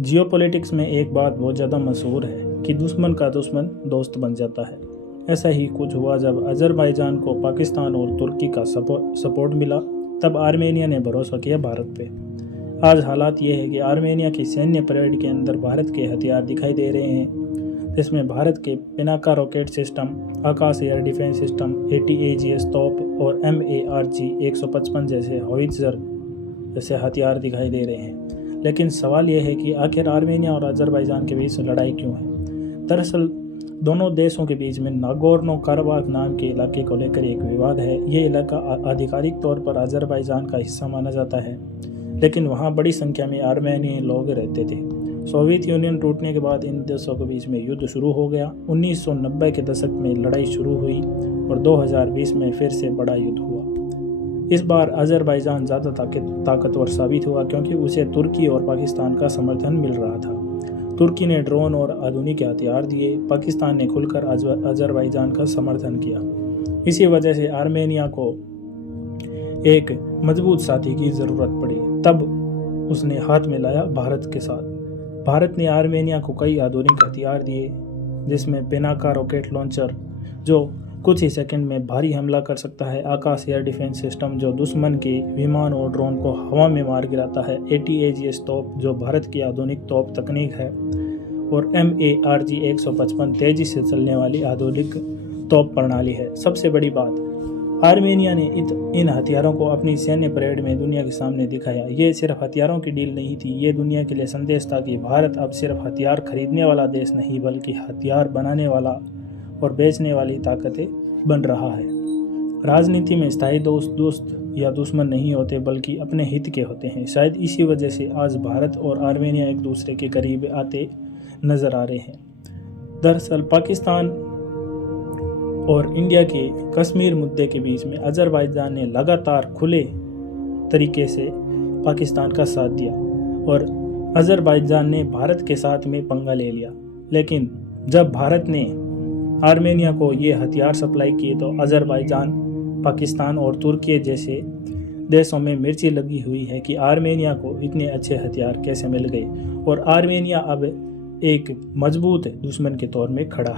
Geopolitics में एक बात बहुत ज़्यादा मशहूर है कि दुश्मन का दुश्मन दोस्त बन जाता है। ऐसा ही कुछ हुआ जब अज़रबैजान को पाकिस्तान और तुर्की का सपोर्ट मिला। तब आर्मेनिया ने भरोसा किया भारत पे। आज हालात ये है कि आर्मेनिया की सैन्य परेड के अंदर भारत के हथियार दिखाई दे रहे हैं, जिसमें भारत के पिनाका रॉकेट सिस्टम, आकाश एयर डिफेंस सिस्टम, ATAGS तोप और MARG 155 जैसे हॉवित्ज़र जैसे हथियार दिखाई दे रहे हैं। लेकिन सवाल यह है कि आखिर आर्मेनिया और अज़रबैजान के बीच लड़ाई क्यों है। दरअसल दोनों देशों के बीच में नागोर्नो कराबाख नाम के इलाके को लेकर एक विवाद है। ये इलाका आधिकारिक तौर पर अज़रबैजान का हिस्सा माना जाता है, लेकिन वहाँ बड़ी संख्या में आर्मेनियन लोग रहते थे। सोवियत यूनियन टूटने के बाद इन देशों के बीच में युद्ध शुरू हो गया। 1990 के दशक में लड़ाई शुरू हुई और 2020 में फिर से बड़ा युद्ध हुआ। इस बार अज़रबैजान ज़्यादा ताकतवर साबित हुआ क्योंकि उसे तुर्की और पाकिस्तान का समर्थन मिल रहा था। तुर्की ने ड्रोन और आधुनिक हथियार दिए, पाकिस्तान ने खुलकर अज़रबैजान का समर्थन किया। इसी वजह से आर्मेनिया को एक मजबूत साथी की ज़रूरत पड़ी। तब उसने हाथ मिलाया भारत के साथ। भारत ने आर्मेनिया को कई आधुनिक हथियार दिए, जिसमें पिनाका रॉकेट लॉन्चर जो कुछ ही सेकंड में भारी हमला कर सकता है, आकाश एयर डिफेंस सिस्टम जो दुश्मन के विमान और ड्रोन को हवा में मार गिराता है, ATAGS तोप जो भारत की आधुनिक तोप तकनीक है, और MARG 155 तेजी से चलने वाली आधुनिक तोप प्रणाली है। सबसे बड़ी बात, आर्मेनिया ने इन हथियारों को अपनी सैन्य परेड में दुनिया के सामने दिखाया। ये सिर्फ हथियारों की डील नहीं थी, ये दुनिया के लिए संदेश था कि भारत अब सिर्फ हथियार खरीदने वाला देश नहीं, बल्कि हथियार बनाने वाला और बेचने वाली ताकतें बन रहा है। राजनीति में स्थायी दोस्त या दुश्मन नहीं होते, बल्कि अपने हित के होते हैं। शायद इसी वजह से आज भारत और आर्मेनिया एक दूसरे के करीब आते नजर आ रहे हैं। दरअसल पाकिस्तान और इंडिया के कश्मीर मुद्दे के बीच में अज़रबैजान ने लगातार खुले तरीके से पाकिस्तान का साथ दिया और अज़रबैजान ने भारत के साथ में पंगा ले लिया। लेकिन जब भारत ने आर्मेनिया को ये हथियार सप्लाई किए तो अज़रबैजान, पाकिस्तान और तुर्की जैसे देशों में मिर्ची लगी हुई है कि आर्मेनिया को इतने अच्छे हथियार कैसे मिल गए, और आर्मेनिया अब एक मजबूत दुश्मन के तौर में खड़ा है।